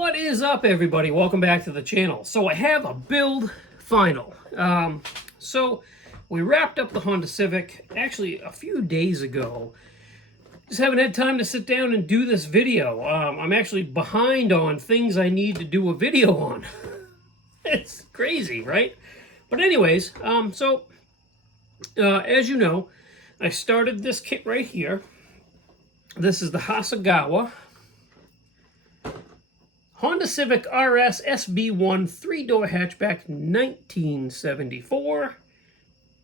What is up, everybody? Welcome back to the channel. So I have a build final. So we wrapped up the Honda Civic actually a few days ago. Just haven't had time to sit down and do this video. I'm actually behind on things I need to do a video on. It's crazy, right? But anyways, as you know, I started this kit right here. This is the Hasegawa Honda Civic RS SB1 3-door hatchback 1974.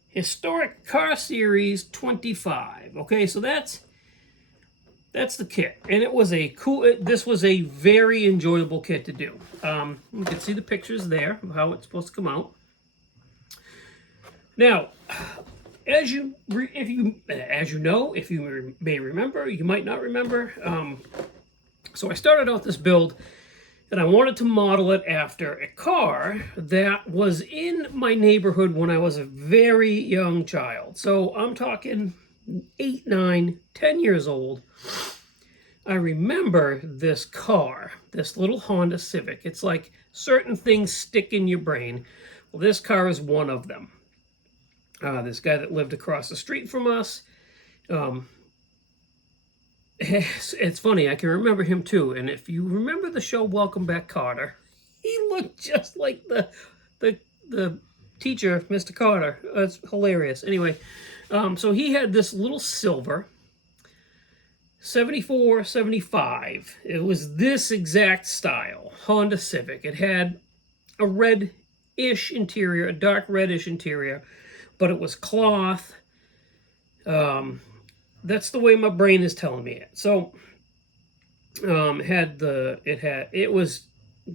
Historic Car Series 25. Okay, so that's the kit. And it was a cool, this was a very enjoyable kit to do. You can see the pictures there of how it's supposed to come out. Now, as you know, if you may remember, you might not remember. So I started out this build, and I wanted to model it after a car that was in my neighborhood when I was a very young child. So I'm talking 8, 9, 10 years old. I remember this car, this little Honda Civic. It's like certain things stick in your brain. Well, this car is one of them. This guy that lived across the street from us, it's funny, I can remember him too. And if you remember the show Welcome Back, Kotter, he looked just like the teacher, Mr. Kotter. It's hilarious. Anyway, so he had this little silver 74, 75. It was this exact style, Honda Civic. It had a red-ish interior, a dark reddish interior, but it was cloth. That's the way my brain is telling me it. So, it was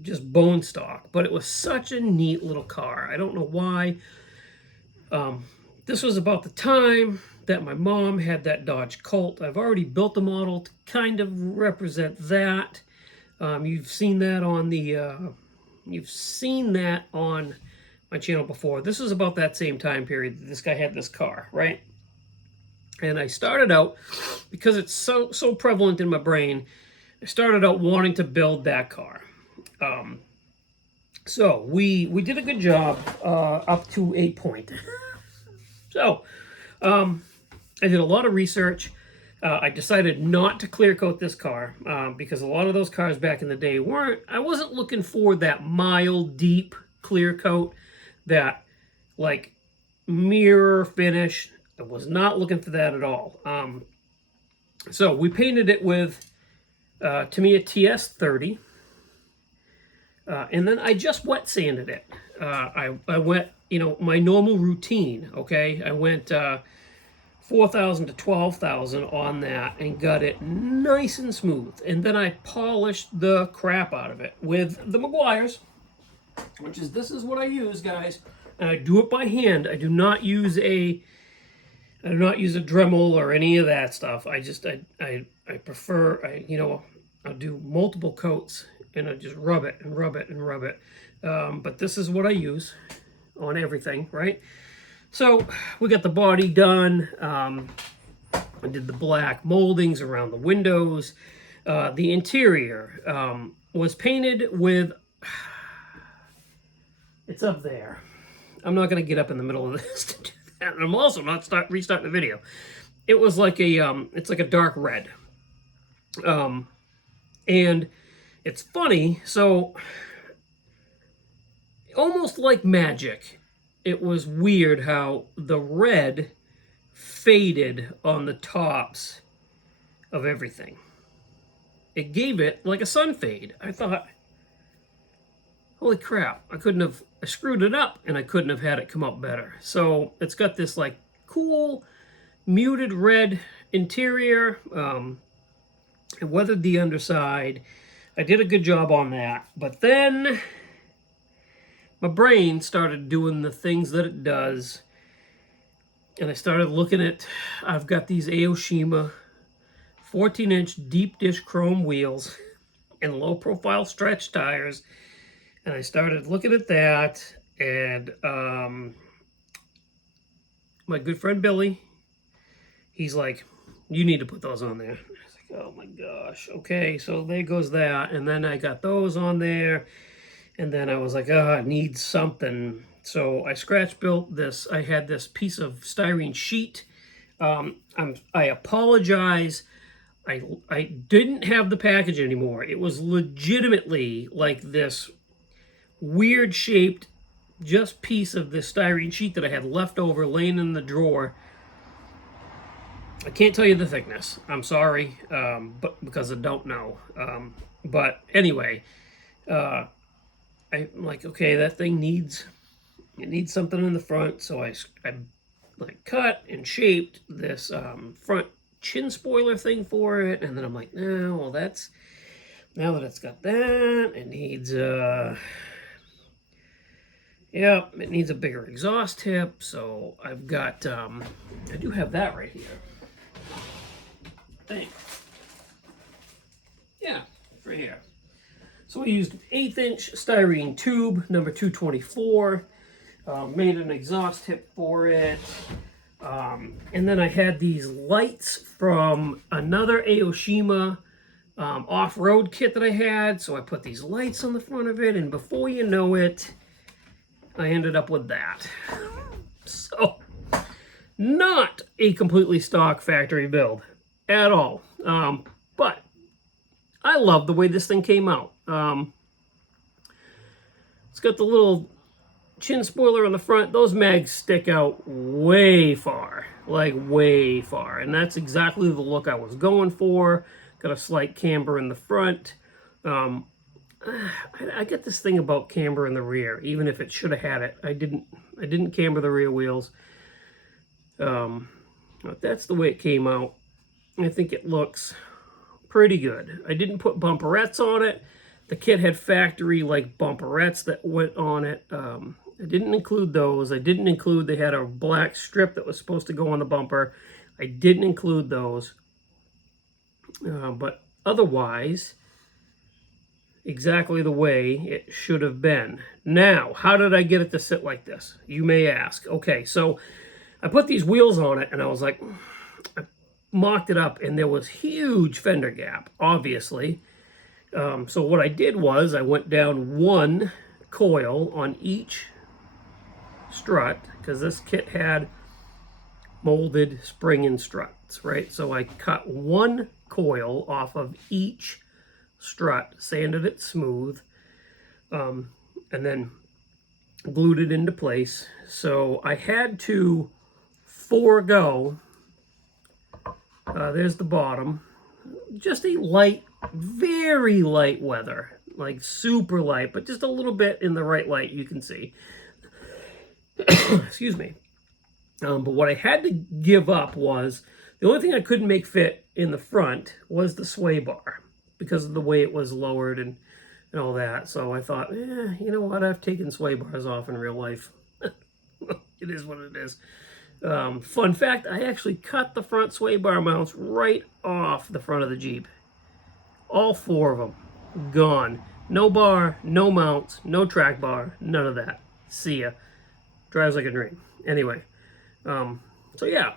just bone stock, but it was such a neat little car. I don't know why. This was about the time that my mom had that Dodge Colt. I've already built a model to kind of represent that. You've seen that on my channel before. This is about that same time period that this guy had this car, right? And I started out, because it's so prevalent in my brain, I started out wanting to build that car. So we did a good job up to a point. So I did a lot of research. I decided not to clear coat this car because a lot of those cars back in the day I wasn't looking for that mild, deep clear coat, that like mirror finish. I was not looking for that at all. So we painted it with Tamiya TS30. And then I just wet sanded it. I went, my normal routine, okay? I went 4,000 to 12,000 on that and got it nice and smooth. And then I polished the crap out of it with the Meguiar's, this is what I use, guys. And I do it by hand. I do not use a Dremel or any of that stuff. I prefer, I'll do multiple coats and I just rub it and rub it and rub it. But this is what I use on everything, right? So we got the body done. I did the black moldings around the windows. The interior was painted with, it's up there. I'm not going to get up in the middle of this to do that. And I'm also not restarting the video. It was like it's like a dark red. And it's funny, so almost like magic, it was weird how the red faded on the tops of everything. It gave it like a sun fade. I thought, holy crap, I screwed it up and I couldn't have had it come out better. So it's got this like cool muted red interior. It weathered the underside. I did a good job on that. But then my brain started doing the things that it does. And I started looking at, I've got these Aoshima 14-inch deep dish chrome wheels and low profile stretch tires. And I started looking at that, and my good friend Billy, he's like, you need to put those on there. I was like, Oh my gosh. Okay, so there goes that. And then I got those on there. And then I was like, oh, I need something. So I scratch built this. I had this piece of styrene sheet. I apologize. I didn't have the package anymore. It was legitimately like this weird shaped just piece of this styrene sheet that I had left over laying in the drawer. I can't tell you the thickness. I'm sorry, but because I don't know. But anyway, I'm like, okay, that thing needs something in the front. So I like cut and shaped this front chin spoiler thing for it, and then I'm like, no, well now that it's got that, it needs yeah, it needs a bigger exhaust tip. So I've got I do have that right here. Yeah, right here. So we used an 1/8" styrene tube, number 224. Made an exhaust tip for it. And then I had these lights from another Aoshima off-road kit that I had. So I put these lights on the front of it, and before you know it, I ended up with that. So, not a completely stock factory build at all. But I love the way this thing came out. It's got the little chin spoiler on the front. Those mags stick out way far, like way far. And that's exactly the look I was going for. Got a slight camber in the front. I get this thing about camber in the rear, even if it should have had it. I didn't camber the rear wheels. But that's the way it came out. I think it looks pretty good. I didn't put bumperettes on it. The kit had factory like bumperettes that went on it. I didn't include those. I didn't include, they had a black strip that was supposed to go on the bumper. I didn't include those. But otherwise, exactly the way it should have been. Now, how did I get it to sit like this? You may ask. Okay, so I put these wheels on it, and I was like, I mocked it up, and there was huge fender gap, obviously. So what I did was I went down one coil on each strut, because this kit had molded spring and struts, right? So I cut one coil off of each strut, sanded it smooth, and then glued it into place. So I had to forego, there's the bottom, just a light, very light weather, like super light, but just a little bit in the right light, you can see. Excuse me. But what I had to give up was, the only thing I couldn't make fit in the front was the sway bar, because of the way it was lowered and all that. So I thought, you know what, I've taken sway bars off in real life. It is what it is. Fun fact, I actually cut the front sway bar mounts right off the front of the Jeep. All 4 of them. Gone. No bar, no mounts, no track bar, none of that. See ya. Drives like a dream. Anyway, so yeah.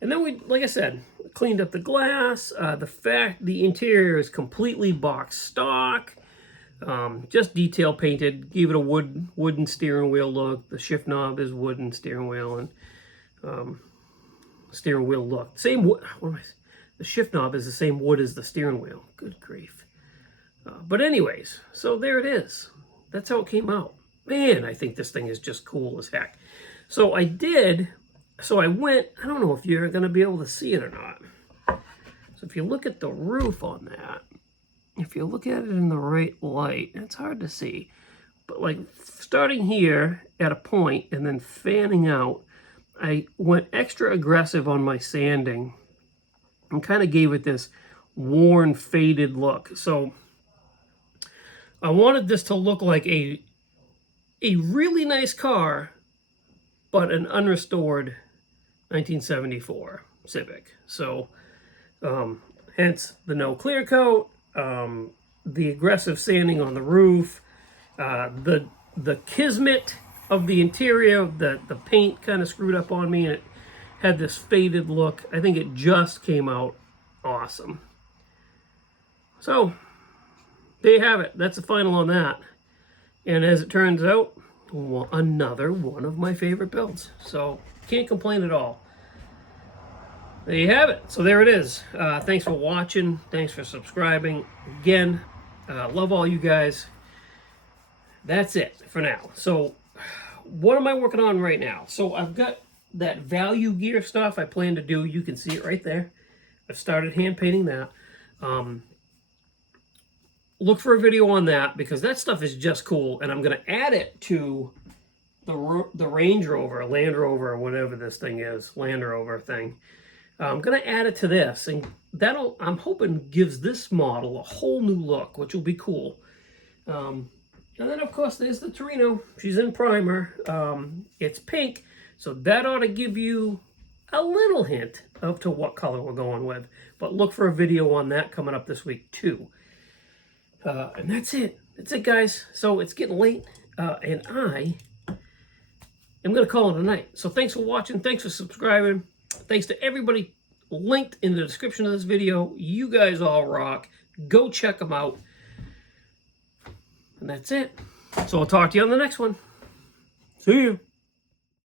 And then we, like I said, cleaned up the glass. The interior is completely box stock. Just detail painted. Gave it a wooden steering wheel look. The shift knob is wooden steering wheel and steering wheel look. Same wood. The shift knob is the same wood as the steering wheel. Good grief. But anyways, so there it is. That's how it came out. Man, I think this thing is just cool as heck. So I went, I don't know if you're going to be able to see it or not. So if you look at the roof on that, if you look at it in the right light, it's hard to see. But like starting here at a point and then fanning out, I went extra aggressive on my sanding and kind of gave it this worn, faded look. So I wanted this to look like a really nice car, but an unrestored 1974 Civic. So hence the no clear coat, the aggressive sanding on the roof, the kismet of the interior, the paint kind of screwed up on me, and had this faded look. I think it just came out awesome. So, there you have it. That's the final on that. And as it turns out, well, another one of my favorite builds. So, can't complain at all. There you have it. So there it is. Thanks for watching. Thanks for subscribing. Again, love all you guys. That's it for now. So what am I working on right now? So I've got that value gear stuff I plan to do. You can see it right there. I've started hand painting that. Look for a video on that because that stuff is just cool. And I'm going to add it to the Range Rover, Land Rover, or whatever this thing is, Land Rover thing. I'm going to add it to this, and that'll, I'm hoping, gives this model a whole new look, which will be cool. And then, of course, there's the Torino. She's in primer. It's pink, so that ought to give you a little hint of to what color we're going with. But look for a video on that coming up this week, too. And that's it. That's it, guys. So it's getting late, and I am going to call it a night. So thanks for watching. Thanks for subscribing. Thanks to everybody linked in the description of this video. You guys all rock. Go check them out. And that's it. So I'll talk to you on the next one. See you.